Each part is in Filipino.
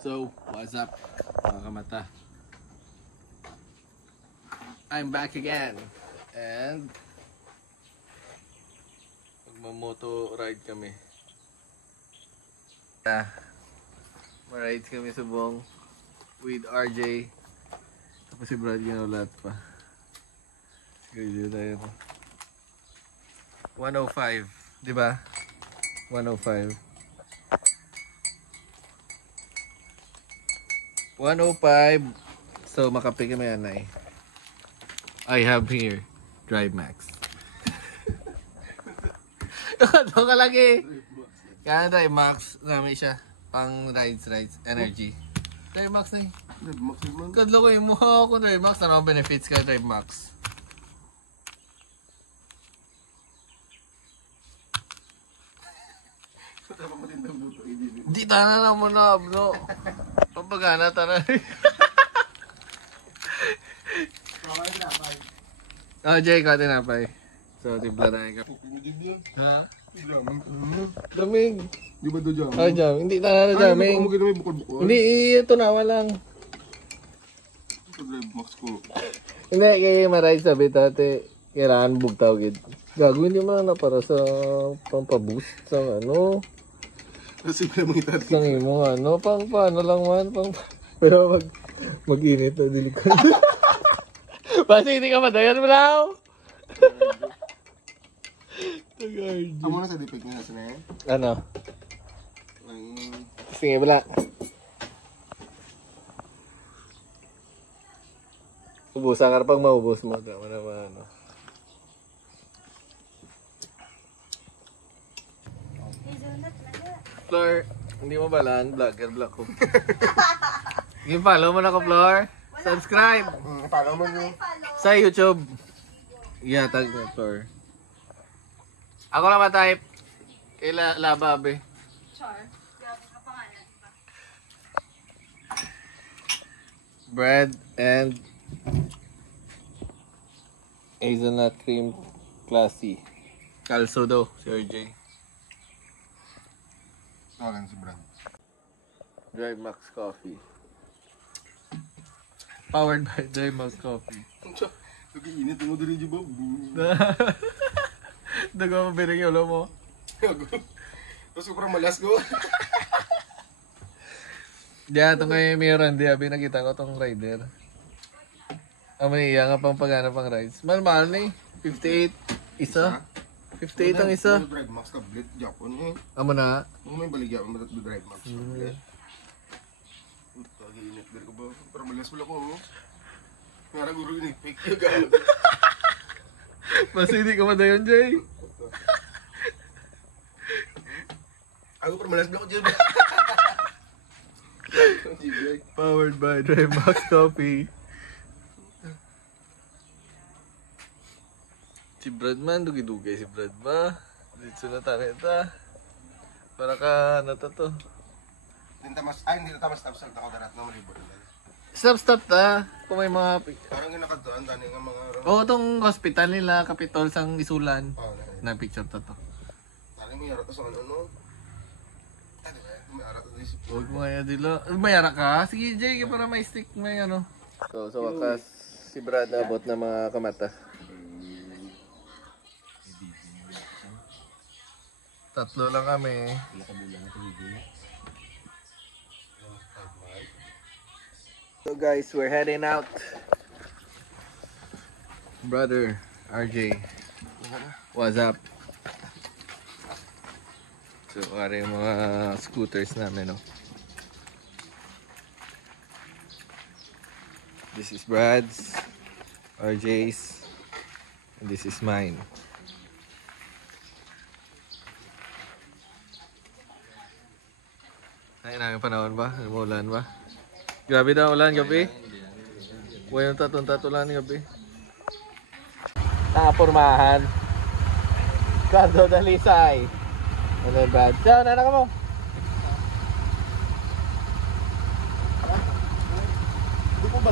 So, what's up mga kamata? I'm back again and magmamoto ride kami. Ma-ride kami sa buong with RJ. Tapos si Brad ginulat pa. Sige, dito tayo. 105, di ba? 105. 105. So makape kami anay. I have here Drive Max. Ito ka lagi. Kaya Drive Max namin siya. Pang rides energy. Drive Max na eh. Drive Max naman. Kadlo ko yung mukha ko Drive Max. Ano ang benefits ka Drive Max? Di tanan na mo na abno. Pagana tanan. Oh, Jay, ka tinapay. So, timpla na ikaw. Ha? Daming. Di ba ito jam? Oh, jam. Hindi tanan na daming. Hindi, ito nawa lang. Ito Drive Max ko. Hindi, kaya ma-ride sabi tate. Kailangan bugtaw gid. Gagawin di man na para sa pampaboost sa ano. Kasi pala mga itat. Sang imo ano, pang paano lang man, pang pero mag-init na delikado. Basta hindi ka madayan mo lang. Amo na sa dipig na sa na. Ano? Sige, wala. Ubusan ka pag maubos mo. Tama naman, ano. Flor, hindi mo balaan, vlogger ko. Yung follow mo na ko, Flor. Subscribe. Follow mo nyo. Sa YouTube. Yeah, tag mo, Flor. Ako lang ma-type. Kay Lababe. Char. Kapangalan ba? Bread and hazelnut cream classy. Calzado, si RJ. Tawagan si Brad. Drive Max Coffee. Powered by Drive Max Coffee. Nag-iinit mo din yung Bob. Dago mo bilang yung ulo mo. Tapos ko parang malas ko. Diyan, ito ngayon mayroon. Di, abi nakita ko itong rider. Amaniya nga pang pagana pang rides. Mahal na eh. 58. Isa? 58 ang isa. Drive Max tablet. Japon eh. Amo na. Kung may baligya, may Drive Max tablet. Nag-iinit din ko ba? Parang malas wala ko. Ngara guru ini pick yung gano'n. Basta hindi ka madayon, Jay. Ako parang malas na ko dyan. Powered by Drive Max Coffee. Si Brad man, dugi-dugay si Brad ba? Dito na tayo ita. Para ka, ano to? Hindi na tamas tapos ako darat na malibot. Stop ta. Kung may mga... Parang ginakadaan, tani nga mga... Oo, itong hospital nila, Kapitol, sang Isulan. Nag-picture to. Tani may arat sa ano. Ano ba? May arat na isip. Huwag mo kaya dila. Mayara ka? Sige, Jay, para may stick, may ano. So, sa wakas, si Brad abot na mga kamata. Tatlo lang kami. So guys, we're heading out. Brother, RJ. What's up? So, ari yung mga scooters namin, no? This is Brad's, RJ's, and this is mine. Ay, namin panahon ba? Umulan ba? Grabe daw ulan gabi. Huwag yung taton-tatulan gabi. Nakapormahan. Cardo Dalisay. Ano yung bad? Diyan, anak mo. Hindi ko ba?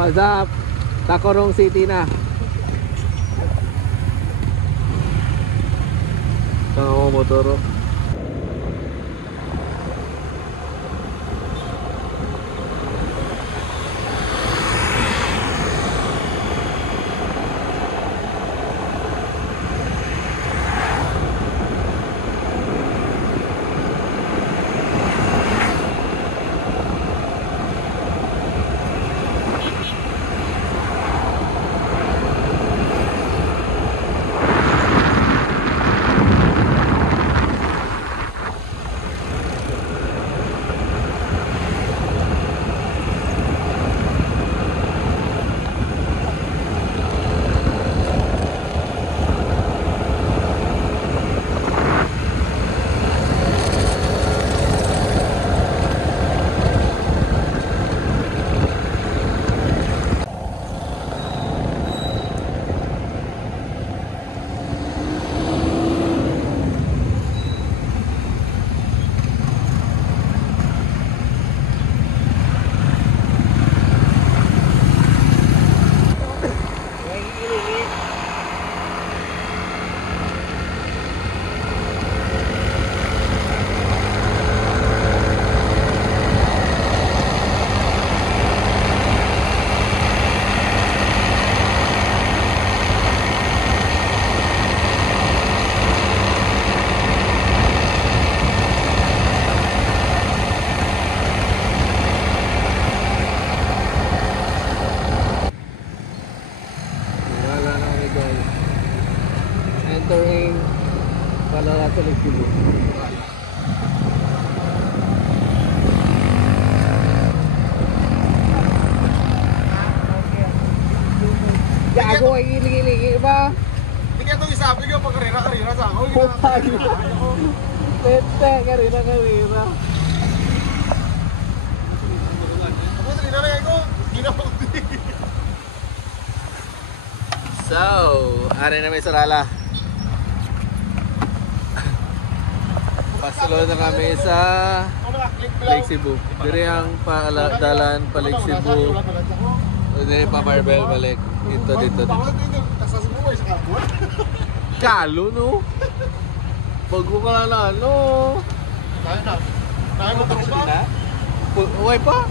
What's up? Tacorong City na. Saan ako motoro? Wala na kami guys. Entering Cataraqui Cebu. Gago ay giling-giling ba? Bigyan ito isa, bigyan pag karira sa ako. Tete, karira. Ako sa linalagay ko, ginawa ko din. So, ari na may sarala. Pasulod na kami sa Lake Cebu. Diri ang dalan pa Lake Cebu. Diri pa Marbel balik. Dito. Kalo no? Bago ka lang na ano? Tayo mo turong ba? Uway pa?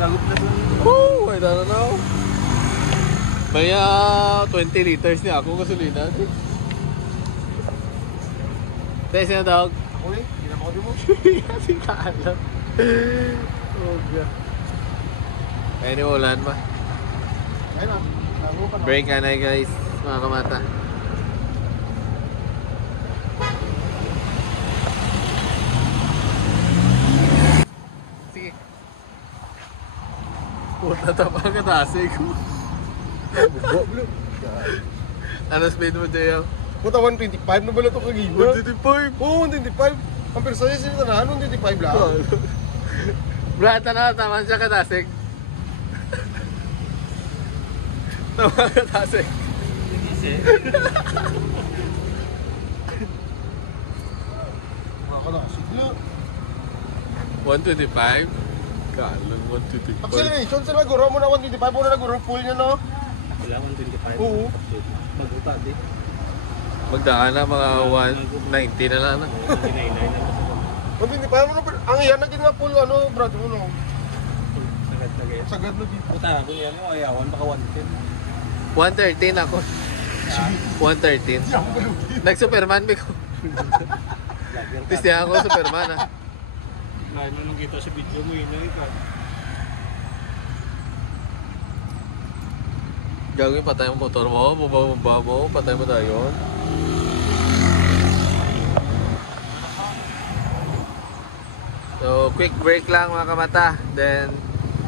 Lagot na doon. Oh, I don't know. Baya 20 liters niya ako gasolina. Tayo siya dog. Ako eh, ginama ko din mo. Si Kalo. Oh God. Kaya ni ulan ba? Ayun na, lago ka na. Break ka na guys, mga kamata. Sige. Puta tapang katasig ko. Ano speed mo dyan? Puta 125 na ba na ito kagibot? 125! Oo, 125. Ang persaya sila na, 125 lang. Brata na, tama siya katasig. Tama katasig. Ako na, siglo. 125? Kalang 125. Acceleration sila, guro mo na 125. Mo na naguro full niya, no? Wala 125. Oo. Maguta di. Magdaan na mga 190 na lang. 99 na. 125 mo na, ang iyan naging nga full, ano, brad mo, no? Sagad na gaya. Sagad na dito. Puta, kung yan mo, ayawan, baka 110. 113 ako. 113. Nag-Superman ko. Tistihan ako Superman ah. Lahat mo nung kita sa video mo, yun yung ikaw. Gagawin patay ang motor mo, bumaba mo, patay mo tayo. So, quick break lang mga kamata. Then,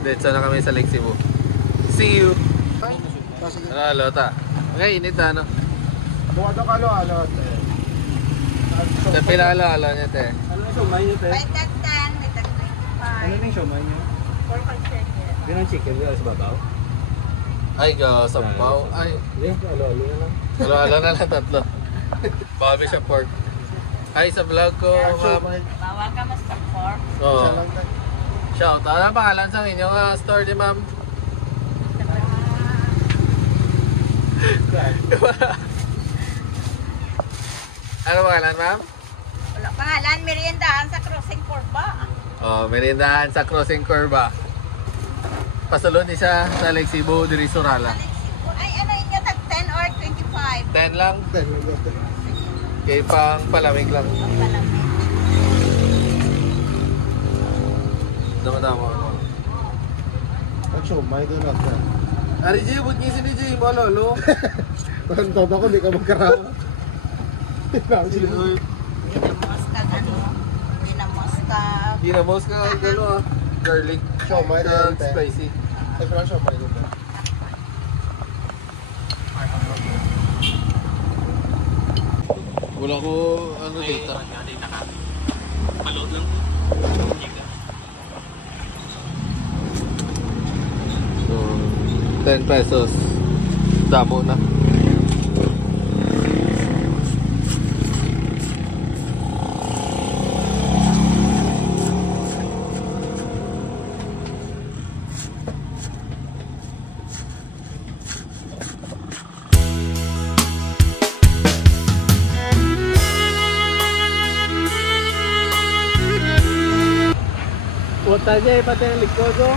diretso na kami sa Lake Cebu. See you! Ano, Lota? Okay, init na, ano? Buwan na kalo. Sa pinakalo niya, te. Ano yung siomay nyo, te? May tagtan, may tagtan. Ano yung siomay nyo? Pork and chicken. Ganang chicken, wala sa babaw? Ay, sampaw. Ay, Hindi, alo-alo na lang. alo na lang tatlo. Babi siya pork. Ay, sa vlog ko, ma'am. Bawal ka mas pork. Oh. Shout out. Ano ang pangalan sa inyong store ni ma'am? Ano pangalan, ma'am? Wala pangalan, meriendahan sa crossing curva. Oh, merindahan sa Crossing Curva. Pasulod ni siya sa Lake Cebu, diri Surala. Ay, ano inyo, tag 10 or 25? 10 lang. Kay pang palamig lang. Ang palamig. Tama-tama. At siomay doon natin. Ari Jay, buti niya si DJ mo, lolo. Tanda ko, di ka magkarawa. Ginamos ka, ano? Ginamos ka. Ginamos ka, gano ah. Garlic. Siomay Sa doon. spicy. Ay, parang siomay doon. Wala ko, ano data. Paload lang. So, 10 pesos. Damo na. Puta niya, pati ang likod ko.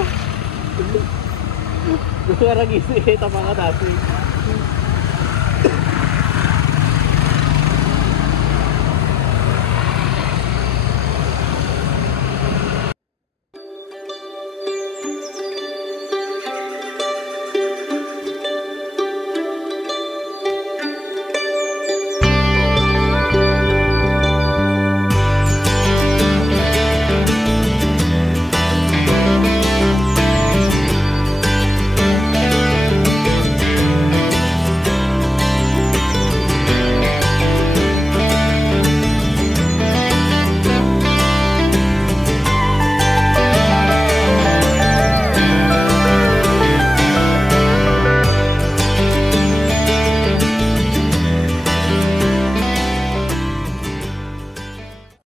Gusto ka nag-isi, tama ka dati.